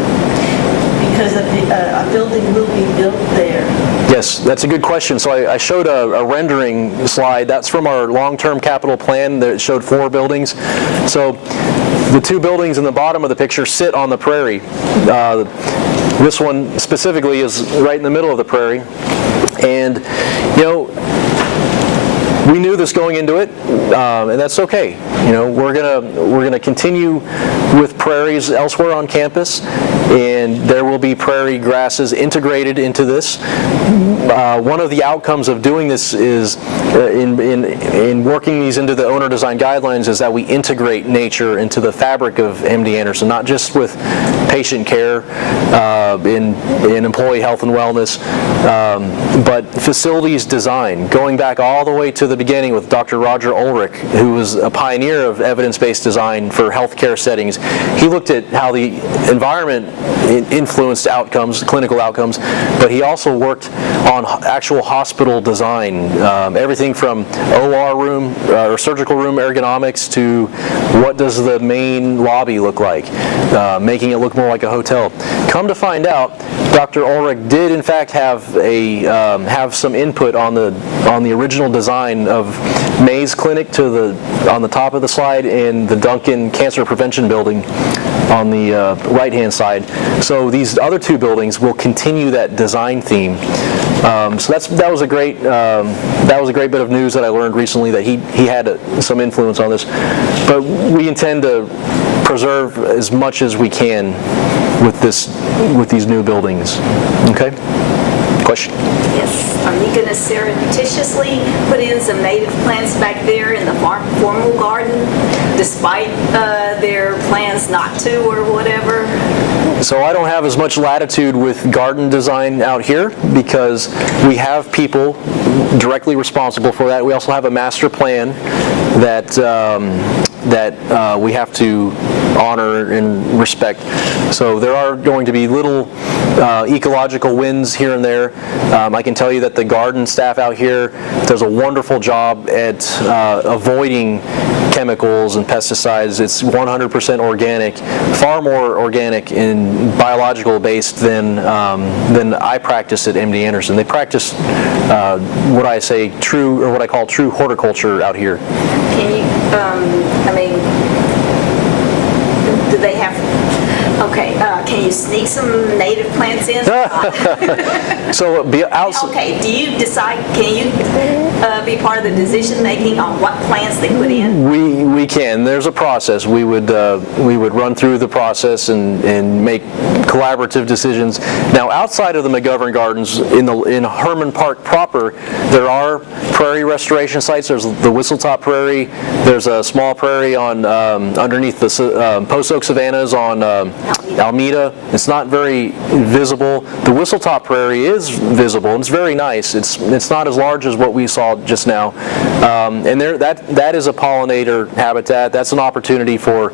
because a building will be built there. Yes, that's a good question. So I showed a rendering slide. That's from our long-term capital plan that showed 4 buildings. So the 2 buildings in the bottom of the picture sit on the prairie. This one specifically is right in the middle of the prairie. And, we knew this going into it, and that's okay. We're gonna continue with prairies elsewhere on campus, and there will be prairie grasses integrated into this. One of the outcomes of doing this is, in working these into the owner design guidelines, is that we integrate nature into the fabric of MD Anderson, not just with patient care, in employee health and wellness, but facilities design, going back all the way to the beginning with Dr. Roger Ulrich, who was a pioneer of evidence-based design for healthcare settings. He looked at how the environment influenced outcomes, clinical outcomes, but he also worked on actual hospital design, everything from OR room or surgical room ergonomics to what does the main lobby look like, making it look more like a hotel. Come to find out, Dr. Ulrich did in fact have some input on the original design of Mays Clinic on the top of the slide, and the Duncan Cancer Prevention Building on the right-hand side. So these other 2 buildings will continue that design theme. So that was a great bit of news that I learned recently, that he had some influence on this. But we intend to preserve as much as we can with these new buildings. Okay? Question? Yes. Are you going to surreptitiously put in some native plants back there in the formal garden, despite their plans not to or whatever? So I don't have as much latitude with garden design out here because we have people directly responsible for that. We also have a master plan that we have to honor and respect. So there are going to be little ecological wins here and there. I can tell you that the garden staff out here does a wonderful job at avoiding chemicals and pesticides. It's 100% organic, far more organic and biological based than I practice at MD Anderson. They practice what I call true horticulture out here. Can you, do they have Okay, can you sneak some native plants in? So outside. Okay, do you decide, can you be part of the decision-making on what plants they put in? We can. There's a process. We would run through the process and make collaborative decisions. Now, outside of the McGovern Gardens, in Herman Park proper, there are prairie restoration sites. There's the Whistletop Prairie. There's a small prairie on underneath the Post Oak Savannas on Alameda. It's not very visible. The Whistletop Prairie is visible. It's very nice. It's not as large as what we saw just now, and that is a pollinator habitat. That's an opportunity for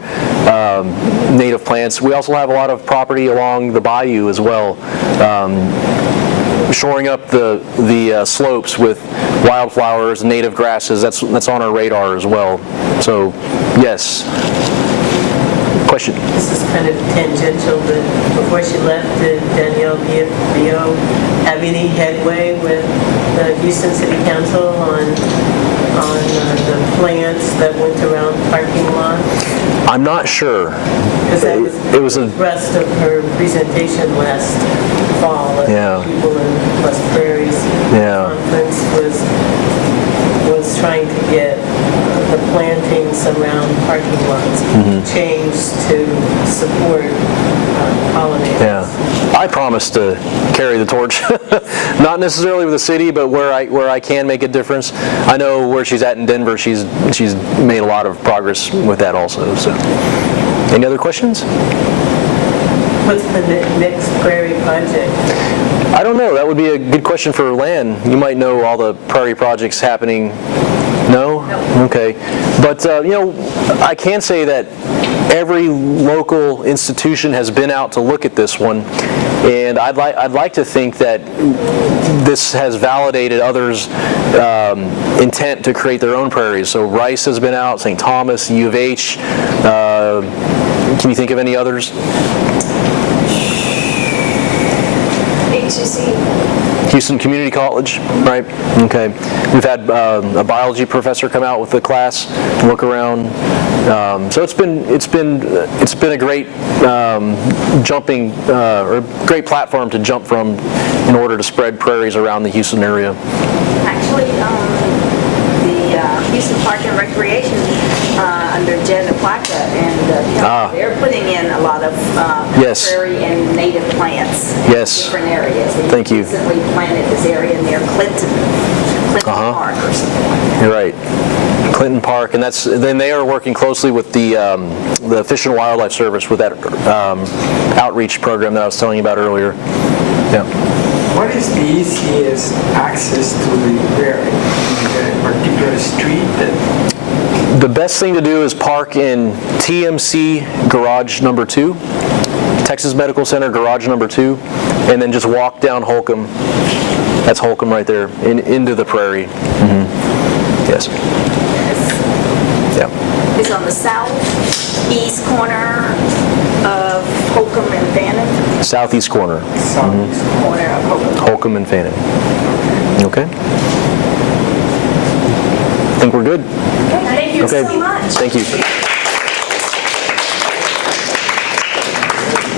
native plants. We also have a lot of property along the bayou as well, shoring up the slopes with wildflowers, native grasses. That's on our radar as well. So, yes. Question. This is kind of tangential, but before she left, did Danielle Vio have any headway with the Houston City Council on the plants that went around parking lot? I'm not sure. Because that was the thrust of her presentation last fall at Yeah. People in West Prairie's conference was trying to get the plantings around parking lots changed to support pollinators. Yeah, I promise to carry the torch. Not necessarily with the city, but where I can make a difference. I know where she's at in Denver. She's made a lot of progress with that also. So, any other questions? What's the next Prairie project? I don't know. That would be a good question for Lan. You might know all the Prairie projects happening. No? Okay. But, I can say that every local institution has been out to look at this one, and I'd like to think that this has validated others' intent to create their own prairies. So Rice has been out, St. Thomas, U of H. Can you think of any others? HCC. Houston Community College, right? Okay. We've had a biology professor come out with the class, look around. So it's been a great jumping or great platform to jump from in order to spread prairies around the Houston area. Actually, the Houston Park and Recreation under Jen Plaka, and they're putting in a lot of Yes. prairie and native plants Yes. in different areas. They Thank you. recently planted this area near Clinton Park or something like that. You're right. Clinton Park, and then they are working closely with the Fish and Wildlife Service with that outreach program that I was telling you about earlier. Yeah. What is the easiest access to the prairie? Is there a particular street that... The best thing to do is park in TMC Garage Number 2, Texas Medical Center Garage Number 2, and then just walk down Holcomb. That's Holcomb right there, into the prairie. Yes. Yeah. It's on the southeast corner of Holcomb and Fannin. Southeast corner. Corner of Holcomb. Holcomb and Fannin. Okay. I think we're good. Thank you Okay. so much. Thank you.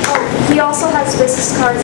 Oh, he also has business cards